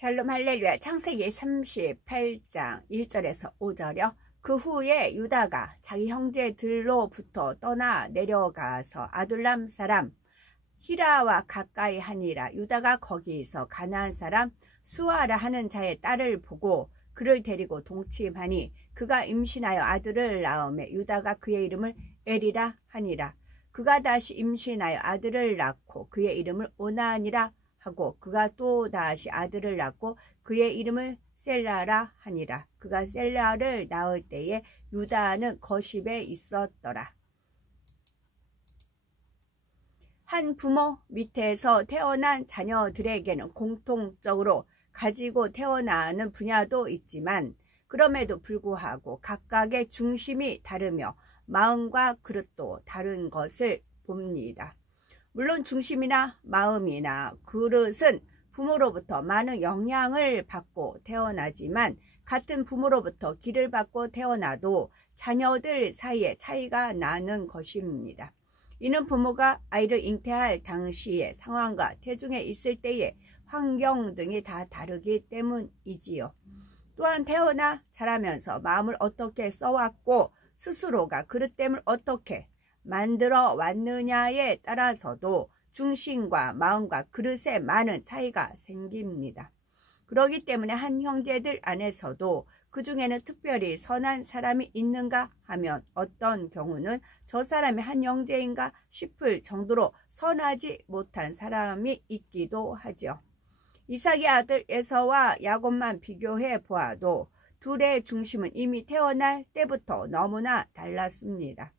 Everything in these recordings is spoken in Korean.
샬롬 할렐루야. 창세기 38장 1절에서 5절이요. 그 후에 유다가 자기 형제들로부터 떠나 내려가서 아둘람 사람 히라와 가까이 하니라. 유다가 거기서 가나안 사람 수아라 하는 자의 딸을 보고 그를 데리고 동침하니 그가 임신하여 아들을 낳음에 유다가 그의 이름을 에리라 하니라. 그가 다시 임신하여 아들을 낳고 그의 이름을 오나니라 하고 그가 또 다시 아들을 낳고 그의 이름을 셀라라 하니라. 그가 셀라를 낳을 때에 유다는 거십에 있었더라. 한 부모 밑에서 태어난 자녀들에게는 공통적으로 가지고 태어나는 분야도 있지만 그럼에도 불구하고 각각의 중심이 다르며 마음과 그릇도 다른 것을 봅니다. 물론 중심이나 마음이나 그릇은 부모로부터 많은 영향을 받고 태어나지만 같은 부모로부터 기를 받고 태어나도 자녀들 사이에 차이가 나는 것입니다. 이는 부모가 아이를 잉태할 당시의 상황과 태중에 있을 때의 환경 등이 다 다르기 때문이지요. 또한 태어나 자라면서 마음을 어떻게 써왔고 스스로가 그릇됨을 어떻게 만들어 왔느냐에 따라서도 중심과 마음과 그릇에 많은 차이가 생깁니다. 그렇기 때문에 한 형제들 안에서도 그 중에는 특별히 선한 사람이 있는가 하면 어떤 경우는 저 사람이 한 형제인가 싶을 정도로 선하지 못한 사람이 있기도 하죠. 이삭의 아들 에서와 야곱만 비교해 보아도 둘의 중심은 이미 태어날 때부터 너무나 달랐습니다.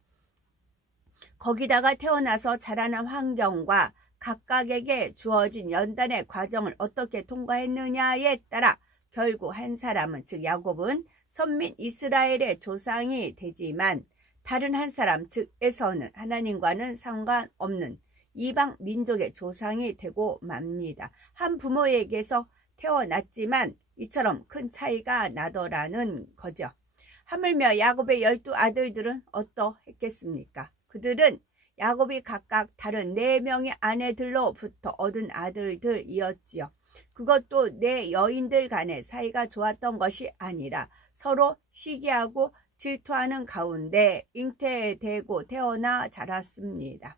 거기다가 태어나서 자라난 환경과 각각에게 주어진 연단의 과정을 어떻게 통과했느냐에 따라 결국 한 사람은 즉 야곱은 선민 이스라엘의 조상이 되지만 다른 한 사람 즉 에서는 하나님과는 상관없는 이방 민족의 조상이 되고 맙니다. 한 부모에게서 태어났지만 이처럼 큰 차이가 나더라는 거죠. 하물며 야곱의 12 아들들은 어떠했겠습니까? 그들은 야곱이 각각 다른 4명의 아내들로부터 얻은 아들들이었지요. 그것도 4 여인들 간의 사이가 좋았던 것이 아니라 서로 시기하고 질투하는 가운데 잉태되고 태어나 자랐습니다.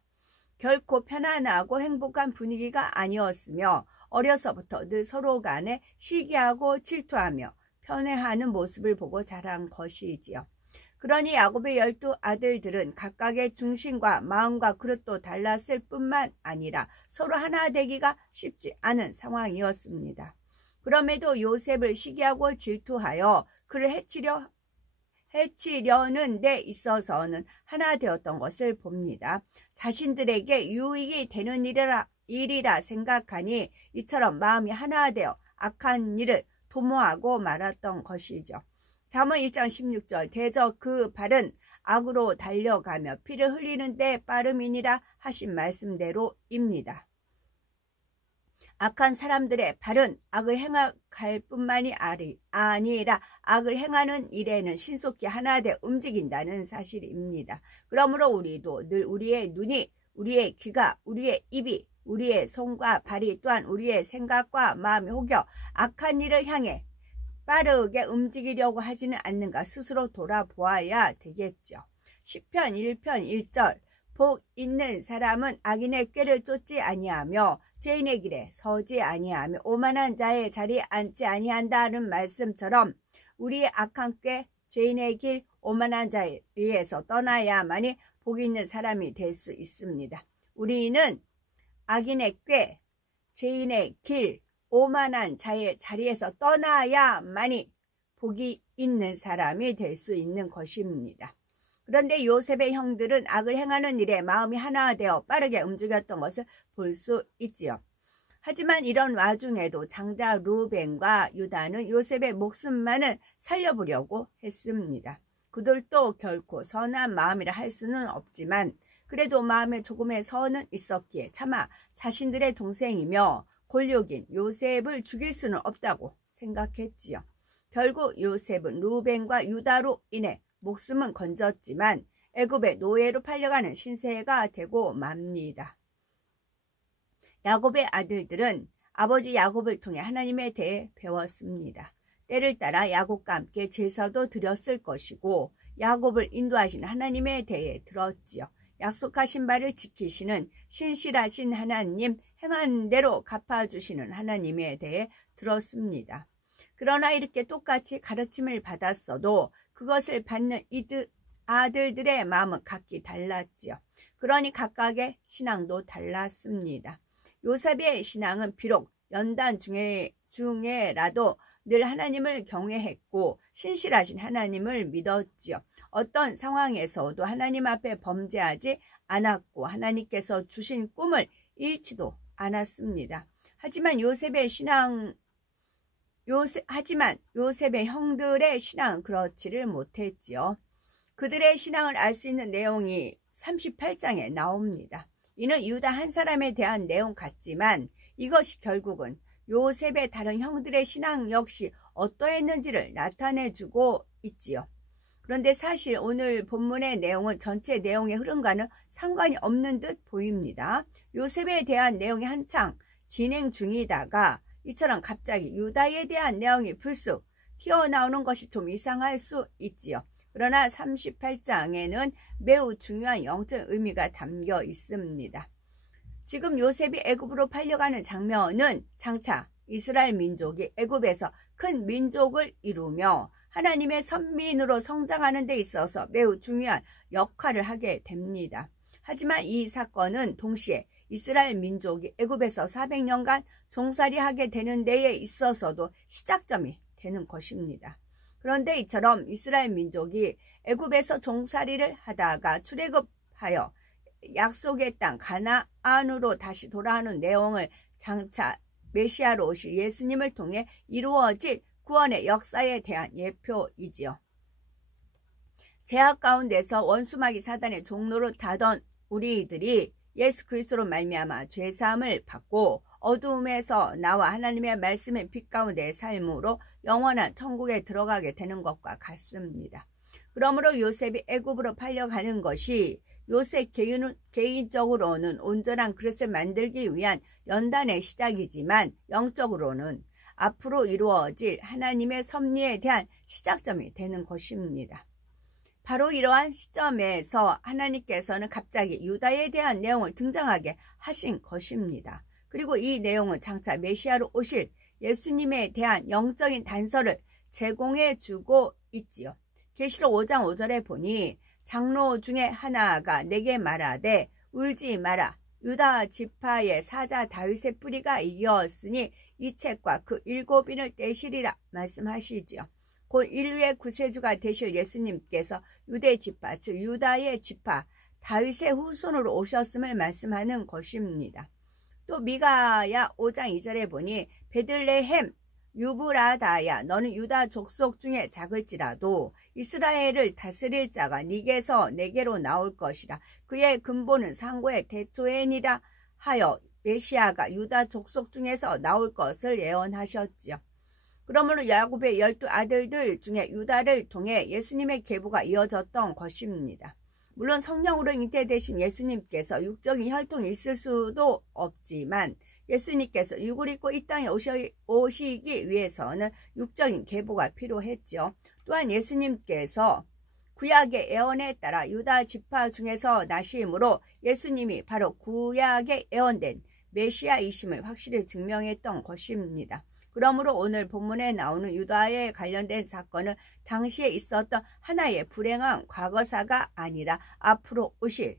결코 편안하고 행복한 분위기가 아니었으며 어려서부터 늘 서로 간에 시기하고 질투하며 편애하는 모습을 보고 자란 것이지요. 그러니 야곱의 12 아들들은 각각의 중심과 마음과 그릇도 달랐을 뿐만 아니라 서로 하나 되기가 쉽지 않은 상황이었습니다. 그럼에도 요셉을 시기하고 질투하여 그를 해치려는 데 있어서는 하나 되었던 것을 봅니다. 자신들에게 유익이 되는 일이라 생각하니 이처럼 마음이 하나 되어 악한 일을 도모하고 말았던 것이죠. 잠언 1장 16절 대저 그 발은 악으로 달려가며 피를 흘리는 데 빠름이니라 하신 말씀대로입니다. 악한 사람들의 발은 악을 행할 뿐만이 아니라 악을 행하는 일에는 신속히 하나 되어 움직인다는 사실입니다. 그러므로 우리도 늘 우리의 눈이, 우리의 귀가, 우리의 입이, 우리의 손과 발이 또한 우리의 생각과 마음이 혹여 악한 일을 향해 빠르게 움직이려고 하지는 않는가 스스로 돌아보아야 되겠죠. 시편 1편 1절 복 있는 사람은 악인의 꾀를 쫓지 아니하며 죄인의 길에 서지 아니하며 오만한 자의 자리에 앉지 아니한다는 말씀처럼 우리의 악한 꾀, 죄인의 길, 오만한 자리에서 떠나야만이 복 있는 사람이 될 수 있습니다. 우리는 악인의 꾀, 죄인의 길, 오만한 자의 자리에서 떠나야만이 복이 있는 사람이 될 수 있는 것입니다. 그런데 요셉의 형들은 악을 행하는 일에 마음이 하나 되어 빠르게 움직였던 것을 볼 수 있지요. 하지만 이런 와중에도 장자 루벤과 유다는 요셉의 목숨만을 살려보려고 했습니다. 그들도 결코 선한 마음이라 할 수는 없지만 그래도 마음에 조금의 선은 있었기에 차마 자신들의 동생이며 골육인 요셉을 죽일 수는 없다고 생각했지요. 결국 요셉은 루벤과 유다로 인해 목숨은 건졌지만 애굽의 노예로 팔려가는 신세가 되고 맙니다. 야곱의 아들들은 아버지 야곱을 통해 하나님에 대해 배웠습니다. 때를 따라 야곱과 함께 제사도 드렸을 것이고 야곱을 인도하신 하나님에 대해 들었지요. 약속하신 바를 지키시는 신실하신 하나님, 행한 대로 갚아주시는 하나님에 대해 들었습니다. 그러나 이렇게 똑같이 가르침을 받았어도 그것을 받는 아들들의 마음은 각기 달랐지요. 그러니 각각의 신앙도 달랐습니다. 요셉의 신앙은 비록 연단 중에라도 늘 하나님을 경외했고 신실하신 하나님을 믿었지요. 어떤 상황에서도 하나님 앞에 범죄하지 않았고 하나님께서 주신 꿈을 잃지도 않았습니다. 하지만 요셉의 형들의 신앙은 그렇지를 못했지요. 그들의 신앙을 알 수 있는 내용이 38장에 나옵니다. 이는 유다 한 사람에 대한 내용 같지만 이것이 결국은 요셉의 다른 형들의 신앙 역시 어떠했는지를 나타내주고 있지요. 그런데 사실 오늘 본문의 내용은 전체 내용의 흐름과는 상관이 없는 듯 보입니다. 요셉에 대한 내용이 한창 진행 중이다가 이처럼 갑자기 유다에 대한 내용이 불쑥 튀어나오는 것이 좀 이상할 수 있지요. 그러나 38장에는 매우 중요한 영적 의미가 담겨 있습니다. 지금 요셉이 애굽으로 팔려가는 장면은 장차 이스라엘 민족이 애굽에서 큰 민족을 이루며 하나님의 선민으로 성장하는 데 있어서 매우 중요한 역할을 하게 됩니다. 하지만 이 사건은 동시에 이스라엘 민족이 애굽에서 400년간 종살이하게 되는 데에 있어서도 시작점이 되는 것입니다. 그런데 이처럼 이스라엘 민족이 애굽에서 종살이를 하다가 출애굽하여 약속의 땅 가나안으로 다시 돌아오는 내용을 장차 메시아로 오실 예수님을 통해 이루어질 구원의 역사에 대한 예표이지요. 죄악 가운데서 원수마귀 사단의 종로로 타던 우리들이 예수 그리스도로 말미암아 죄사함을 받고 어두움에서 나와 하나님의 말씀의 빛 가운데의 삶으로 영원한 천국에 들어가게 되는 것과 같습니다. 그러므로 요셉이 애굽으로 팔려가는 것이 요셉 개인적으로는 온전한 그릇을 만들기 위한 연단의 시작이지만 영적으로는 앞으로 이루어질 하나님의 섭리에 대한 시작점이 되는 것입니다. 바로 이러한 시점에서 하나님께서는 갑자기 유다에 대한 내용을 등장하게 하신 것입니다. 그리고 이 내용은 장차 메시아로 오실 예수님에 대한 영적인 단서를 제공해 주고 있지요. 계시록 5장 5절에 보니 장로 중에 하나가 내게 말하되 울지 마라. 유다 지파의 사자 다윗의 뿌리가 이겼으니 이 책과 그 7인을 떼시리라 말씀하시지요. 곧 인류의 구세주가 되실 예수님께서 유대 지파 즉 유다의 지파 다윗의 후손으로 오셨음을 말씀하는 것입니다. 또 미가야 5장 2절에 보니 베들레헴 유브라다야 너는 유다 족속 중에 작을지라도 이스라엘을 다스릴 자가 네게서 내게로 나올 것이라. 그의 근본은 상고의 대초엔이라 하여 메시아가 유다 족속 중에서 나올 것을 예언하셨지요. 그러므로 야곱의 12아들들 중에 유다를 통해 예수님의 계보가 이어졌던 것입니다. 물론 성령으로 잉태되신 예수님께서 육적인 혈통이 있을 수도 없지만 예수님께서 육을 입고 이 땅에 오시기 위해서는 육적인 계보가 필요했죠. 또한 예수님께서 구약의 예언에 따라 유다 지파 중에서 나심으로 예수님이 바로 구약에 예언된 메시아이심을 확실히 증명했던 것입니다. 그러므로 오늘 본문에 나오는 유다에 관련된 사건은 당시에 있었던 하나의 불행한 과거사가 아니라 앞으로 오실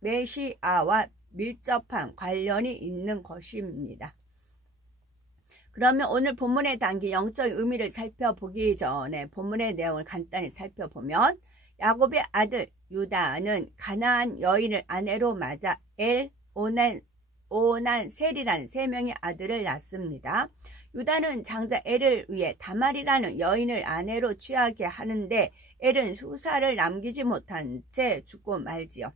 메시아와 밀접한 관련이 있는 것입니다. 그러면 오늘 본문에 담긴 영적 의미를 살펴보기 전에 본문의 내용을 간단히 살펴보면 야곱의 아들 유다는 가나안 여인을 아내로 맞아 엘, 오난, 셀이라는 3명의 아들을 낳습니다. 유다는 장자 엘을 위해 다말이라는 여인을 아내로 취하게 하는데 엘은 후사를 남기지 못한 채 죽고 말지요.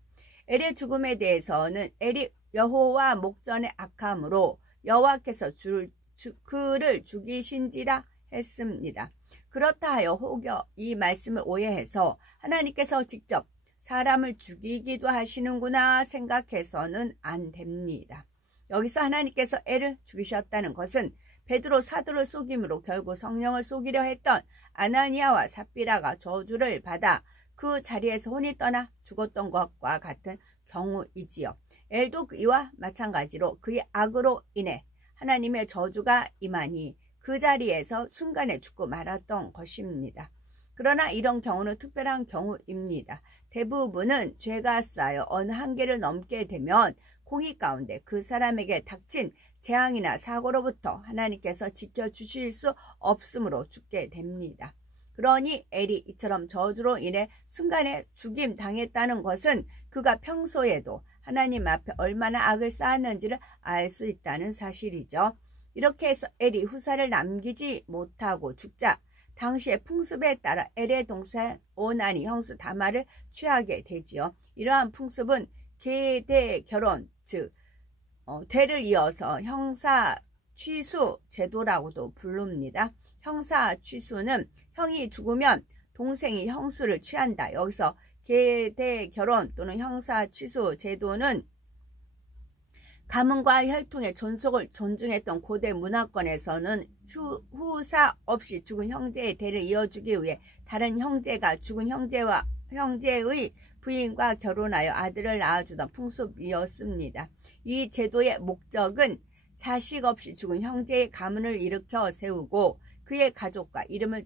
엘의 죽음에 대해서는 엘이 여호와 목전에 악함으로 여호와께서 그를 죽이신지라 했습니다. 그렇다 하여 혹여 이 말씀을 오해해서 하나님께서 직접 사람을 죽이기도 하시는구나 생각해서는 안 됩니다. 여기서 하나님께서 엘을 죽이셨다는 것은 베드로 사도를 속임으로 결국 성령을 속이려 했던 아나니아와 삽비라가 저주를 받아 그 자리에서 혼이 떠나 죽었던 것과 같은 경우이지요. 엘도 이와 마찬가지로 그의 악으로 인해 하나님의 저주가 임하니 그 자리에서 순간에 죽고 말았던 것입니다. 그러나 이런 경우는 특별한 경우입니다. 대부분은 죄가 쌓여 어느 한계를 넘게 되면 공의 가운데 그 사람에게 닥친 재앙이나 사고로부터 하나님께서 지켜주실 수 없으므로 죽게 됩니다. 그러니 엘이 이처럼 저주로 인해 순간에 죽임 당했다는 것은 그가 평소에도 하나님 앞에 얼마나 악을 쌓았는지를 알 수 있다는 사실이죠. 이렇게 해서 엘이 후사를 남기지 못하고 죽자 당시의 풍습에 따라 엘의 동생 오난이 형수 다말을 취하게 되지요. 이러한 풍습은 계대 결혼, 즉 대를 이어서 형사 취수 제도라고도 부릅니다. 형사 취수는 형이 죽으면 동생이 형수를 취한다. 여기서 계대 결혼 또는 형사 취수 제도는 가문과 혈통의 존속을 존중했던 고대 문화권에서는 후사 없이 죽은 형제의 대를 이어주기 위해 다른 형제가 죽은 형제의 부인과 결혼하여 아들을 낳아주던 풍습이었습니다. 이 제도의 목적은 자식 없이 죽은 형제의 가문을 일으켜 세우고 그의 가족과 이름을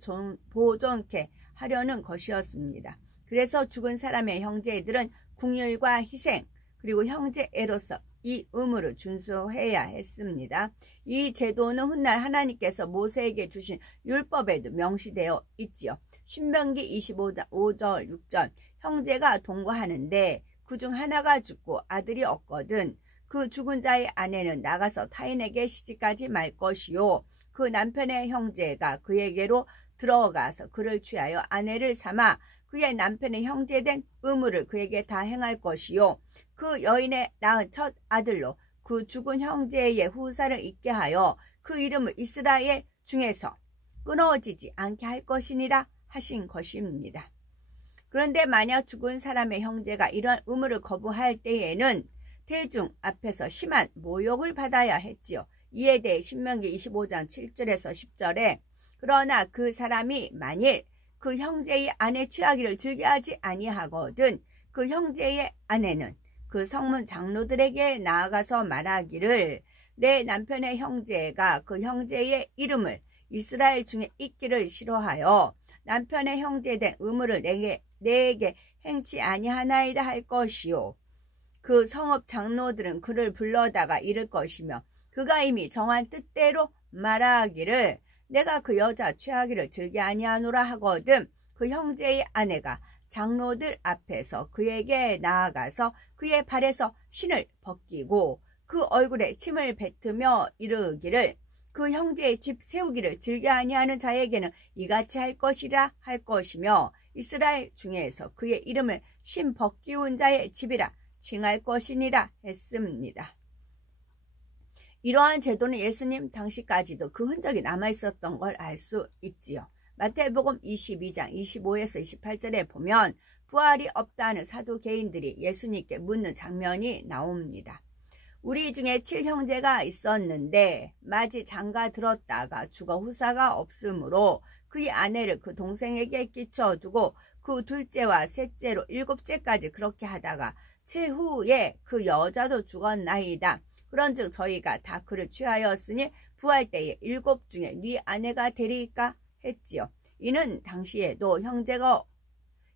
보존케 하려는 것이었습니다. 그래서 죽은 사람의 형제들은 궁율과 희생 그리고 형제애로서 이 의무를 준수해야 했습니다. 이 제도는 훗날 하나님께서 모세에게 주신 율법에도 명시되어 있지요. 신명기 25장 5절 6절 형제가 동거하는데 그중 하나가 죽고 아들이 없거든 그 죽은 자의 아내는 나가서 타인에게 시집가지 말 것이요 그 남편의 형제가 그에게로 들어가서 그를 취하여 아내를 삼아 그의 남편의 형제된 의무를 그에게 다 행할 것이요 그 여인의 낳은 첫 아들로 그 죽은 형제의 후사를 있게 하여 그 이름을 이스라엘 중에서 끊어지지 않게 할 것이니라 하신 것입니다. 그런데 만약 죽은 사람의 형제가 이러한 의무를 거부할 때에는 대중 앞에서 심한 모욕을 받아야 했지요. 이에 대해 신명기 25장 7절에서 10절에 그러나 그 사람이 만일 그 형제의 아내 취하기를 즐겨하지 아니하거든 그 형제의 아내는 그 성문 장로들에게 나아가서 말하기를 내 남편의 형제가 그 형제의 이름을 이스라엘 중에 있기를 싫어하여 남편의 형제된 의무를 내게 행치 아니하나이다 할 것이요 그 성읍 장로들은 그를 불러다가 이를 것이며 그가 이미 정한 뜻대로 말하기를 내가 그 여자 취하기를 즐겨 아니하노라 하거든 그 형제의 아내가 장로들 앞에서 그에게 나아가서 그의 발에서 신을 벗기고 그 얼굴에 침을 뱉으며 이르기를 그 형제의 집 세우기를 즐겨 아니하는 자에게는 이같이 할 것이라 할 것이며 이스라엘 중에서 그의 이름을 신 벗기운 자의 집이라 칭할 것이니라 했습니다. 이러한 제도는 예수님 당시까지도 그 흔적이 남아있었던 걸 알 수 있지요. 마태복음 22장 25에서 28절에 보면 부활이 없다는 사두개인들이 예수님께 묻는 장면이 나옵니다. 우리 중에 7형제가 있었는데 마지 장가 들었다가 죽어 후사가 없으므로 그의 아내를 그 동생에게 끼쳐두고 그 둘째와 셋째로 7째까지 그렇게 하다가 최후에 그 여자도 죽었나이다. 그런즉 저희가 다 그를 취하였으니 부활 때에 7 중에 네 아내가 되리까 했지요. 이는 당시에도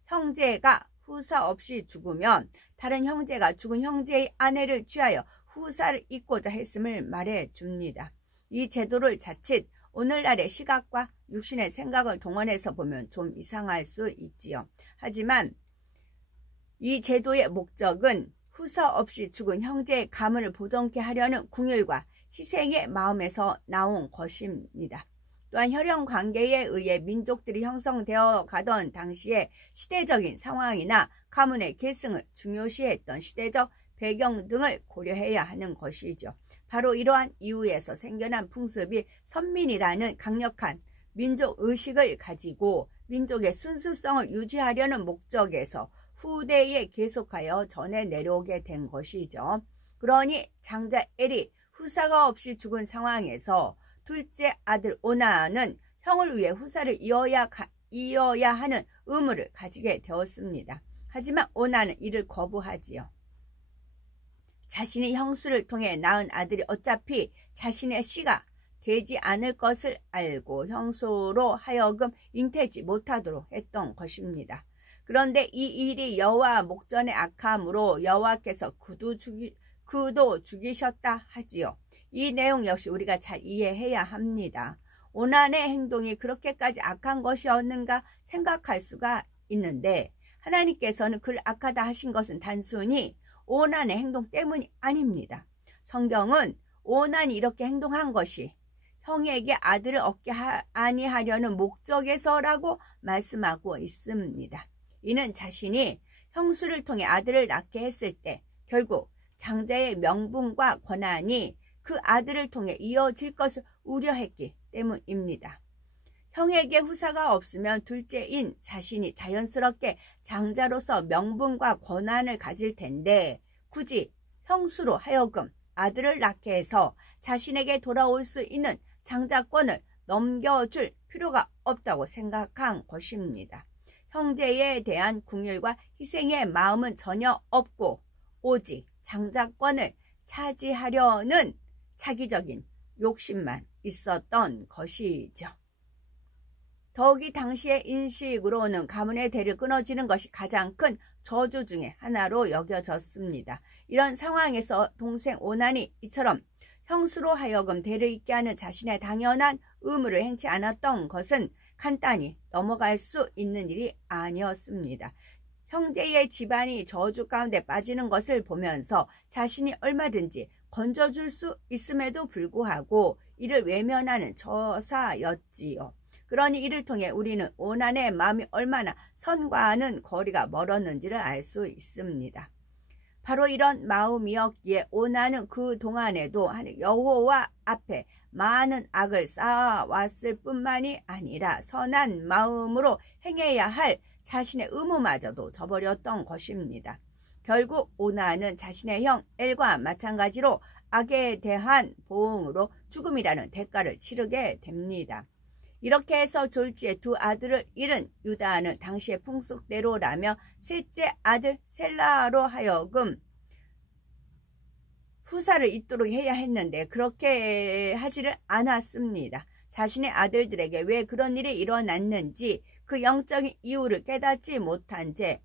형제가 후사 없이 죽으면 다른 형제가 죽은 형제의 아내를 취하여 후사를 잇고자 했음을 말해 줍니다. 이 제도를 자칫 오늘날의 시각과 육신의 생각을 동원해서 보면 좀 이상할 수 있지요. 하지만 이 제도의 목적은 후사 없이 죽은 형제의 가문을 보존케 하려는 궁율과 희생의 마음에서 나온 것입니다. 또한 혈연 관계에 의해 민족들이 형성되어 가던 당시에 시대적인 상황이나 가문의 계승을 중요시했던 시대적 배경 등을 고려해야 하는 것이죠. 바로 이러한 이유에서 생겨난 풍습이 선민이라는 강력한 민족 의식을 가지고 민족의 순수성을 유지하려는 목적에서 후대에 계속하여 전해 내려오게 된 것이죠. 그러니 장자 엘이 후사가 없이 죽은 상황에서 둘째 아들 오나는 형을 위해 후사를 이어야 하는 의무를 가지게 되었습니다. 하지만 오나는 이를 거부하지요. 자신이 형수를 통해 낳은 아들이 어차피 자신의 씨가 되지 않을 것을 알고 형수로 하여금 잉태지 못하도록 했던 것입니다. 그런데 이 일이 여호와 목전에 악함으로 여호와께서 그도 죽이셨다 하지요. 이 내용 역시 우리가 잘 이해해야 합니다. 오난의 행동이 그렇게까지 악한 것이었는가 생각할 수가 있는데 하나님께서는 그를 악하다 하신 것은 단순히 오난의 행동 때문이 아닙니다. 성경은 오난이 이렇게 행동한 것이 형에게 아들을 얻게 아니하려는 목적에서라고 말씀하고 있습니다. 이는 자신이 형수를 통해 아들을 낳게 했을 때 결국 장자의 명분과 권한이 그 아들을 통해 이어질 것을 우려했기 때문입니다. 형에게 후사가 없으면 둘째인 자신이 자연스럽게 장자로서 명분과 권한을 가질 텐데 굳이 형수로 하여금 아들을 낳게 해서 자신에게 돌아올 수 있는 장자권을 넘겨줄 필요가 없다고 생각한 것입니다. 형제에 대한 긍휼과 희생의 마음은 전혀 없고 오직 장자권을 차지하려는 차기적인 욕심만 있었던 것이죠. 더욱이 당시의 인식으로는 가문의 대를 끊어지는 것이 가장 큰 저주 중에 하나로 여겨졌습니다. 이런 상황에서 동생 오난이 이처럼 형수로 하여금 대를 잇게 하는 자신의 당연한 의무를 행치 않았던 것은 간단히 넘어갈 수 있는 일이 아니었습니다. 형제의 집안이 저주 가운데 빠지는 것을 보면서 자신이 얼마든지 건져줄 수 있음에도 불구하고 이를 외면하는 처사였지요. 그러니 이를 통해 우리는 오난의 마음이 얼마나 선과는 거리가 멀었는지를 알 수 있습니다. 바로 이런 마음이었기에 오난은 그 동안에도 여호와 앞에 많은 악을 쌓아왔을 뿐만이 아니라 선한 마음으로 행해야 할 자신의 의무마저도 저버렸던 것입니다. 결국 오난은 자신의 형 엘과 마찬가지로 악에 대한 보응으로 죽음이라는 대가를 치르게 됩니다. 이렇게 해서 졸지에 두 아들을 잃은 유다는 당시의 풍속대로라며 셋째 아들 셀라로 하여금 후사를 잇도록 해야 했는데 그렇게 하지를 않았습니다. 자신의 아들들에게 왜 그런 일이 일어났는지 그 영적인 이유를 깨닫지 못한 채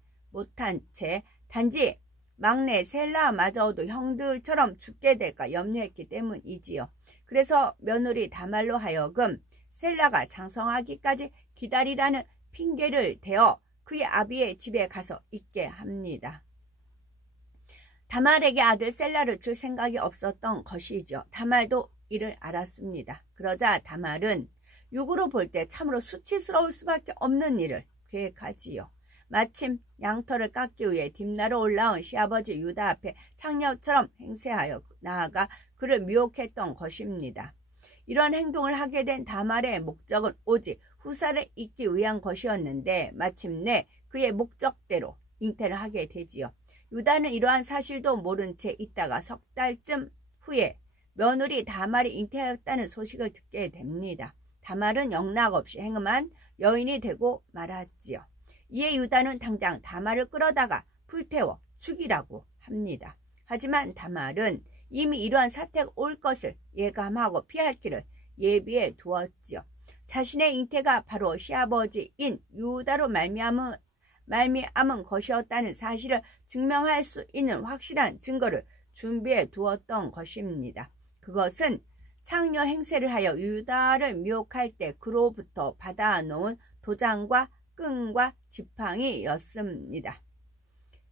단지 막내 셀라마저도 형들처럼 죽게 될까 염려했기 때문이지요. 그래서 며느리 다말로 하여금 셀라가 장성하기까지 기다리라는 핑계를 대어 그의 아비의 집에 가서 있게 합니다. 다말에게 아들 셀라를 줄 생각이 없었던 것이죠. 다말도 이를 알았습니다. 그러자 다말은 육으로 볼 때 참으로 수치스러울 수밖에 없는 일을 계획하지요. 마침 양털을 깎기 위해 딥나로 올라온 시아버지 유다 앞에 창녀처럼 행세하여 나아가 그를 미혹했던 것입니다. 이런 행동을 하게 된 다말의 목적은 오직 후사를 잇기 위한 것이었는데 마침내 그의 목적대로 잉태를 하게 되지요. 유다는 이러한 사실도 모른 채 있다가 석 달쯤 후에 며느리 다말이 잉태하였다는 소식을 듣게 됩니다. 다말은 영락없이 행음한 여인이 되고 말았지요. 이에 유다는 당장 다말을 끌어다가 불태워 죽이라고 합니다. 하지만 다말은 이미 이러한 사태가 올 것을 예감하고 피할 길을 예비해 두었지요. 자신의 잉태가 바로 시아버지인 유다로 말미암은 것이었다는 사실을 증명할 수 있는 확실한 증거를 준비해 두었던 것입니다. 그것은 창녀 행세를 하여 유다를 미혹할 때 그로부터 받아놓은 도장과 끈과 지팡이였습니다.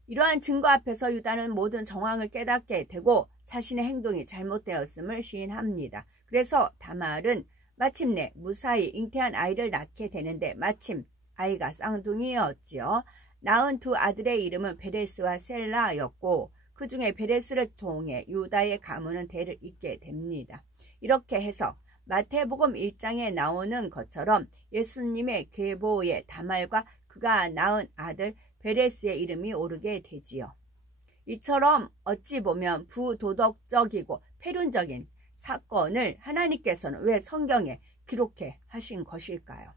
이러한 증거 앞에서 유다는 모든 정황을 깨닫게 되고 자신의 행동이 잘못되었음을 시인합니다. 그래서 다말은 마침내 무사히 잉태한 아이를 낳게 되는데 마침 아이가 쌍둥이였지요. 낳은 두 아들의 이름은 베레스와 셀라였고 그 중에 베레스를 통해 유다의 가문은 대를 잇게 됩니다. 이렇게 해서 마태복음 1장에 나오는 것처럼 예수님의 계보에 다말과 그가 낳은 아들 베레스의 이름이 오르게 되지요. 이처럼 어찌 보면 부도덕적이고 패륜적인 사건을 하나님께서는 왜 성경에 기록해 하신 것일까요?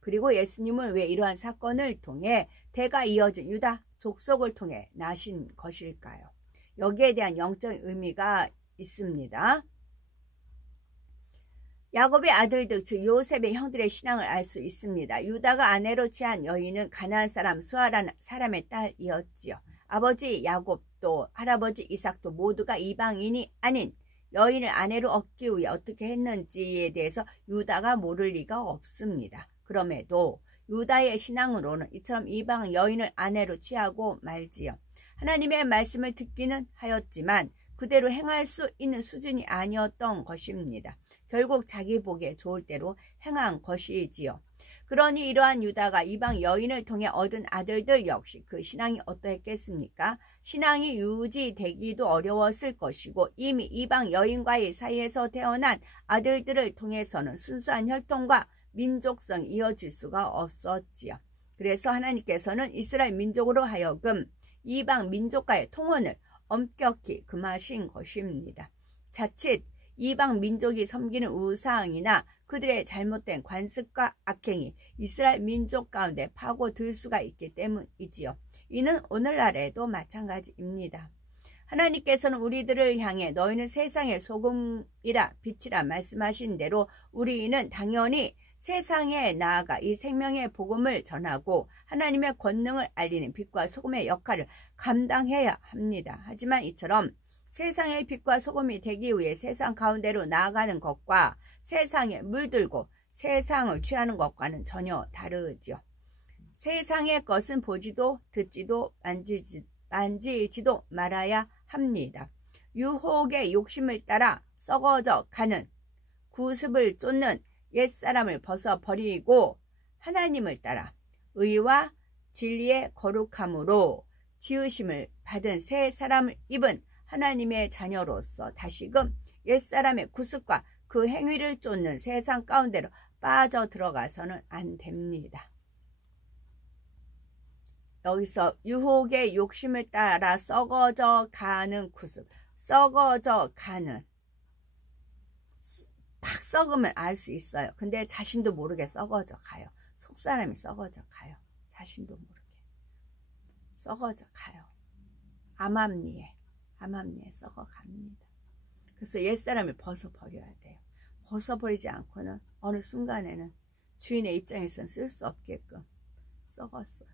그리고 예수님은 왜 이러한 사건을 통해 대가 이어진 유다 족속을 통해 나신 것일까요? 여기에 대한 영적 의미가 있습니다. 야곱의 아들들 즉 요셉의 형들의 신앙을 알 수 있습니다. 유다가 아내로 취한 여인은 가나안 사람 수아라는 사람의 딸이었지요. 아버지 야곱도 할아버지 이삭도 모두가 이방인이 아닌 여인을 아내로 얻기 위해 어떻게 했는지에 대해서 유다가 모를 리가 없습니다. 그럼에도 유다의 신앙으로는 이처럼 이방 여인을 아내로 취하고 말지요. 하나님의 말씀을 듣기는 하였지만 그대로 행할 수 있는 수준이 아니었던 것입니다. 결국 자기 보기에 좋을 대로 행한 것이지요. 그러니 이러한 유다가 이방 여인을 통해 얻은 아들들 역시 그 신앙이 어떠했겠습니까? 신앙이 유지되기도 어려웠을 것이고 이미 이방 여인과의 사이에서 태어난 아들들을 통해서는 순수한 혈통과 민족성이 이어질 수가 없었지요. 그래서 하나님께서는 이스라엘 민족으로 하여금 이방 민족과의 통혼을 엄격히 금하신 것입니다. 자칫 이방 민족이 섬기는 우상이나 그들의 잘못된 관습과 악행이 이스라엘 민족 가운데 파고들 수가 있기 때문이지요. 이는 오늘날에도 마찬가지입니다. 하나님께서는 우리들을 향해 너희는 세상의 소금이라 빛이라 말씀하신 대로 우리는 당연히 세상에 나아가 이 생명의 복음을 전하고 하나님의 권능을 알리는 빛과 소금의 역할을 감당해야 합니다. 하지만 이처럼 세상의 빛과 소금이 되기 위해 세상 가운데로 나아가는 것과 세상에 물들고 세상을 취하는 것과는 전혀 다르죠. 세상의 것은 보지도 듣지도 만지지도 말아야 합니다. 유혹의 욕심을 따라 썩어져 가는 구습을 쫓는 옛사람을 벗어버리고 하나님을 따라 의와 진리의 거룩함으로 지으심을 받은 새 사람을 입은 하나님의 자녀로서 다시금 옛사람의 구습과 그 행위를 쫓는 세상 가운데로 빠져 들어가서는 안 됩니다. 여기서 유혹의 욕심을 따라 썩어져 가는 구습, 썩어져 가는, 팍 썩으면 알 수 있어요. 근데 자신도 모르게 썩어져 가요. 속사람이 썩어져 가요. 자신도 모르게 썩어져 가요. 암암리에 썩어갑니다. 그래서 옛사람을 벗어버려야 돼요. 벗어버리지 않고는 어느 순간에는 주인의 입장에서는 쓸 수 없게끔 썩었어요.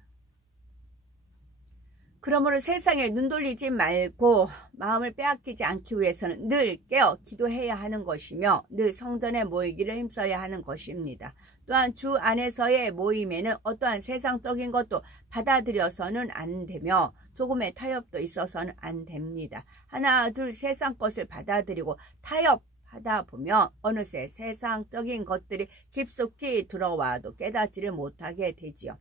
그러므로 세상에 눈 돌리지 말고 마음을 빼앗기지 않기 위해서는 늘 깨어 기도해야 하는 것이며 늘 성전에 모이기를 힘써야 하는 것입니다. 또한 주 안에서의 모임에는 어떠한 세상적인 것도 받아들여서는 안 되며 조금의 타협도 있어서는 안 됩니다. 하나 둘 세상 것을 받아들이고 타협하다 보면 어느새 세상적인 것들이 깊숙이 들어와도 깨닫지를 못하게 되지요.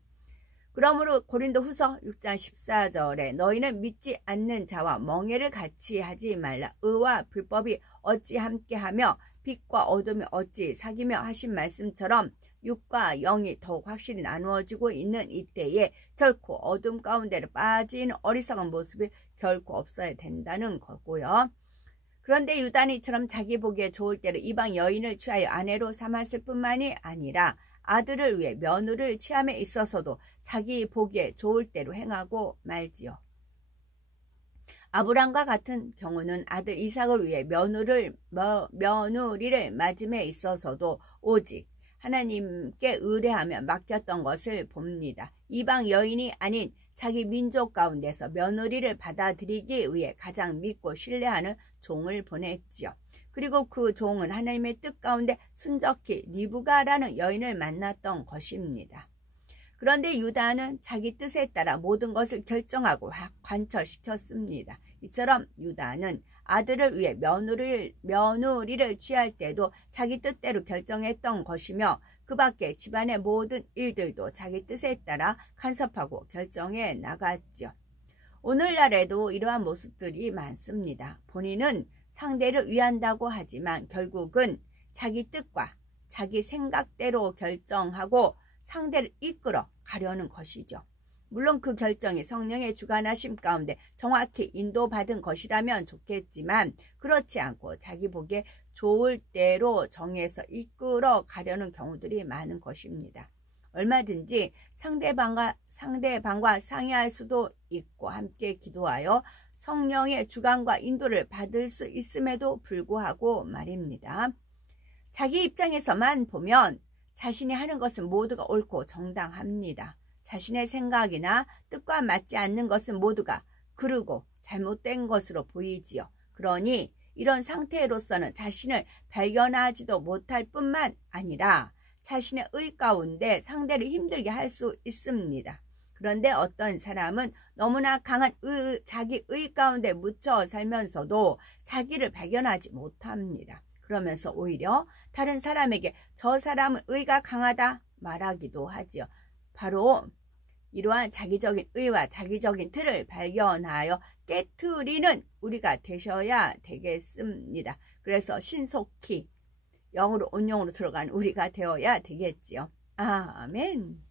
그러므로 고린도 후서 6장 14절에 너희는 믿지 않는 자와 멍에를 같이 하지 말라. 의와 불법이 어찌 함께하며 빛과 어둠이 어찌 사귀며 하신 말씀처럼 육과 영이 더욱 확실히 나누어지고 있는 이때에 결코 어둠 가운데로 빠진 어리석은 모습이 결코 없어야 된다는 거고요. 그런데 유다는 이처럼 자기 보기에 좋을 대로 이방 여인을 취하여 아내로 삼았을 뿐만이 아니라 아들을 위해 며느리를 취함에 있어서도 자기 보기에 좋을 대로 행하고 말지요. 아브람과 같은 경우는 아들 이삭을 위해 며느리를 맞음에 있어서도 오직 하나님께 의뢰하며 맡겼던 것을 봅니다. 이방 여인이 아닌 자기 민족 가운데서 며느리를 받아들이기 위해 가장 믿고 신뢰하는 종을 보냈지요. 그리고 그 종은 하나님의 뜻 가운데 순적히 리브가라는 여인을 만났던 것입니다. 그런데 유다는 자기 뜻에 따라 모든 것을 결정하고 관철시켰습니다. 이처럼 유다는 아들을 위해 며느리를 취할 때도 자기 뜻대로 결정했던 것이며 그 밖에 집안의 모든 일들도 자기 뜻에 따라 간섭하고 결정해 나갔죠. 오늘날에도 이러한 모습들이 많습니다. 본인은 상대를 위한다고 하지만 결국은 자기 뜻과 자기 생각대로 결정하고 상대를 이끌어 가려는 것이죠. 물론 그 결정이 성령의 주관하심 가운데 정확히 인도받은 것이라면 좋겠지만 그렇지 않고 자기 보기에 좋을 대로 정해서 이끌어 가려는 경우들이 많은 것입니다. 얼마든지 상대방과 상의할 수도 있고 함께 기도하여 성령의 주관과 인도를 받을 수 있음에도 불구하고 말입니다. 자기 입장에서만 보면 자신이 하는 것은 모두가 옳고 정당합니다. 자신의 생각이나 뜻과 맞지 않는 것은 모두가 그르고 잘못된 것으로 보이지요. 그러니 이런 상태로서는 자신을 발견하지도 못할 뿐만 아니라 자신의 의 가운데 상대를 힘들게 할 수 있습니다. 그런데 어떤 사람은 너무나 강한 자기 의 가운데 묻혀 살면서도 자기를 발견하지 못합니다. 그러면서 오히려 다른 사람에게 저 사람은 의가 강하다 말하기도 하지요. 바로 이러한 자기적인 의와 자기적인 틀을 발견하여 깨트리는 우리가 되셔야 되겠습니다. 그래서 신속히 영으로 온영으로 들어간 우리가 되어야 되겠지요. 아멘.